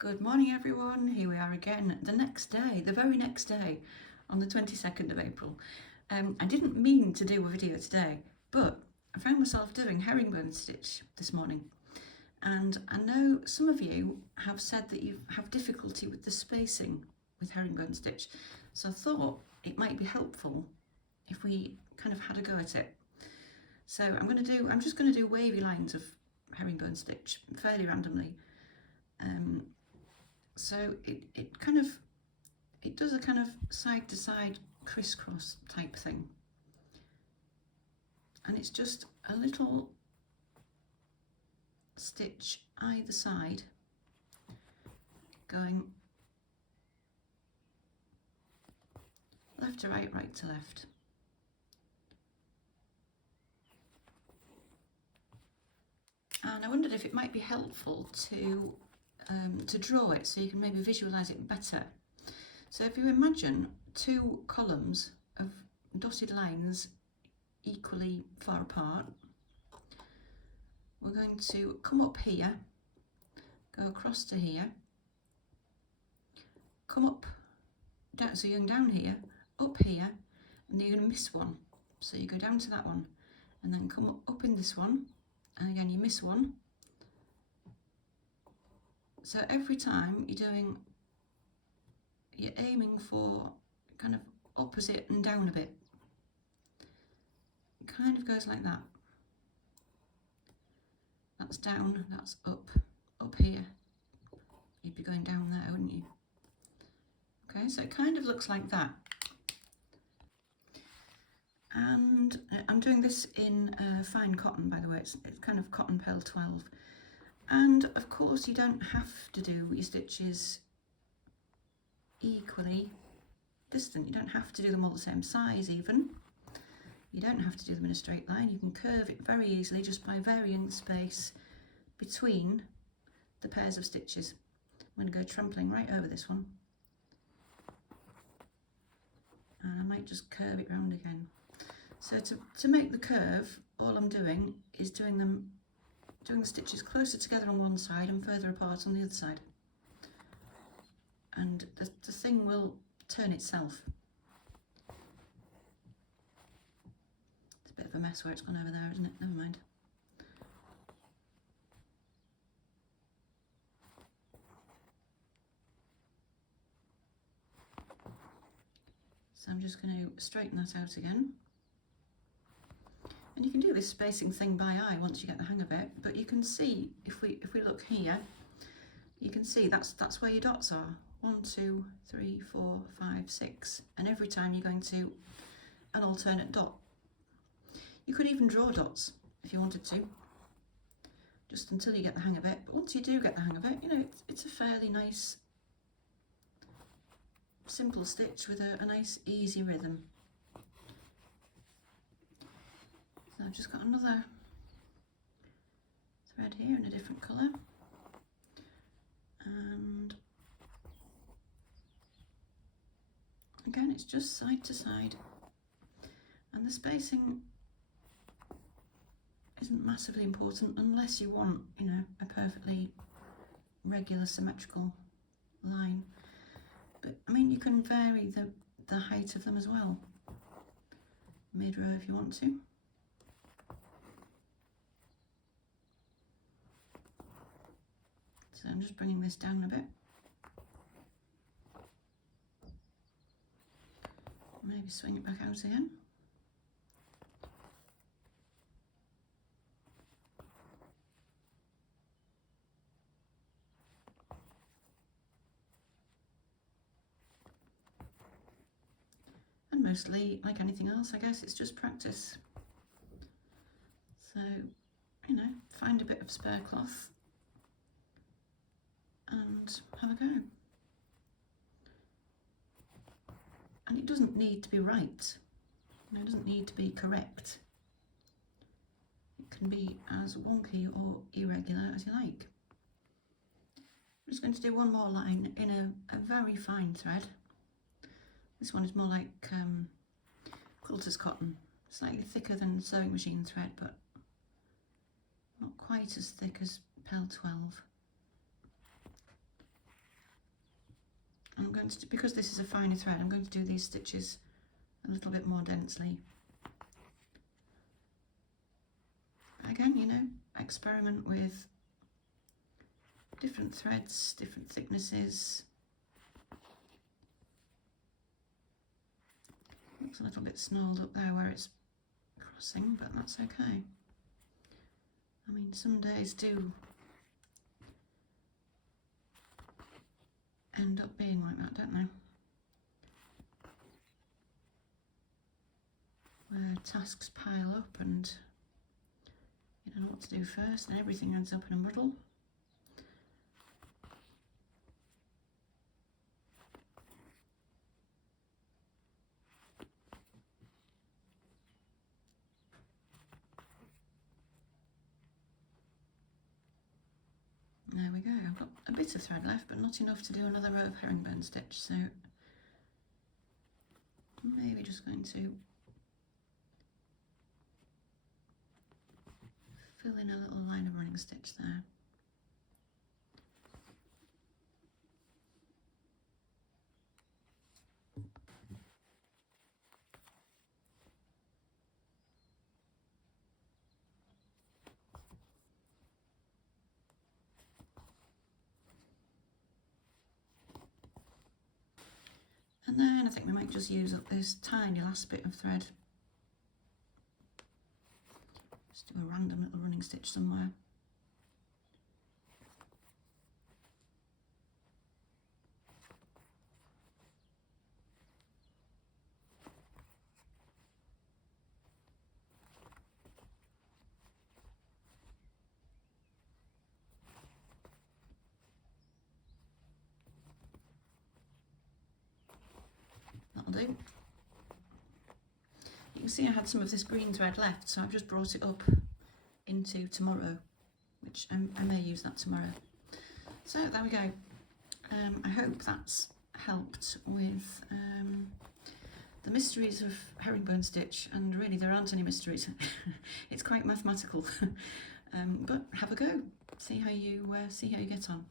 Good morning everyone, here we are again the next day, the very next day on the 22nd of April. I didn't mean to do a video today, but I found myself doing herringbone stitch this morning, and I know some of you have said that you have difficulty with the spacing with herringbone stitch, so I thought it might be helpful if we kind of had a go at it. So I'm just going to do wavy lines of herringbone stitch fairly randomly. So it does a kind of side to side crisscross type thing, and it's just a little stitch either side going left to right, right to left. And I wondered if it might be helpful to draw it so you can maybe visualise it better. So if you imagine two columns of dotted lines equally far apart, we're going to come up here, go across to here, come up, down, so you're going down here, up here, and you're going to miss one. So you go down to that one, and then come up in this one, and again you miss one. So every time you're aiming for kind of opposite and down a bit. It kind of goes like that. That's down, that's up. Up here, you'd be going down there, wouldn't you? Okay, so it kind of looks like that. And I'm doing this in fine cotton, by the way. It's kind of cotton pearl 12. And of course you don't have to do your stitches equally distant. You don't have to do them all the same size even. You don't have to do them in a straight line. You can curve it very easily just by varying the space between the pairs of stitches. I'm going to go trampling right over this one. And I might just curve it round again. So to make the curve, all I'm doing is doing the stitches closer together on one side and further apart on the other side. And the thing will turn itself. It's a bit of a mess where it's gone over there, isn't it? Never mind. So I'm just going to straighten that out again. And you can do this spacing thing by eye once you get the hang of it, but you can see, if we look here, you can see that's where your dots are. 1, 2, 3, 4, 5, 6, and every time you're going to an alternate dot. You could even draw dots if you wanted to, just until you get the hang of it. But once you do get the hang of it, you know, it's a fairly nice, simple stitch with a nice easy rhythm. So I've just got another thread here in a different colour, and again it's just side to side, and the spacing isn't massively important unless you want, you know, a perfectly regular symmetrical line. But I mean, you can vary the height of them as well, mid-row if you want to. So I'm just bringing this down a bit. Maybe swing it back out again. And mostly, like anything else, I guess it's just practice. So, you know, find a bit of spare cloth and have a go. And it doesn't need to be right, you know, it doesn't need to be correct. It can be as wonky or irregular as you like. I'm just going to do one more line in a very fine thread. This one is more like quilter's cotton, slightly thicker than sewing machine thread, but not quite as thick as Pearl 12. going to, because this is a finer thread, I'm going to do these stitches a little bit more densely. Again, you know, experiment with different threads, different thicknesses. Looks a little bit snarled up there where it's crossing, but that's okay. I mean, some days do end up being like that, don't they? Where tasks pile up and you don't know what to do first and everything ends up in a muddle. There we go, I've got a bit of thread left but not enough to do another row of herringbone stitch, so I'm maybe just going to fill in a little line of running stitch there. And then I think we might just use up this tiny last bit of thread. Just do a random little running stitch somewhere. That'll do. You can see I had some of this green thread left, so I've just brought it up into tomorrow, which I may use that tomorrow. So there we go. I hope that's helped with the mysteries of herringbone stitch, and really there aren't any mysteries. It's quite mathematical, but have a go. See how you get on.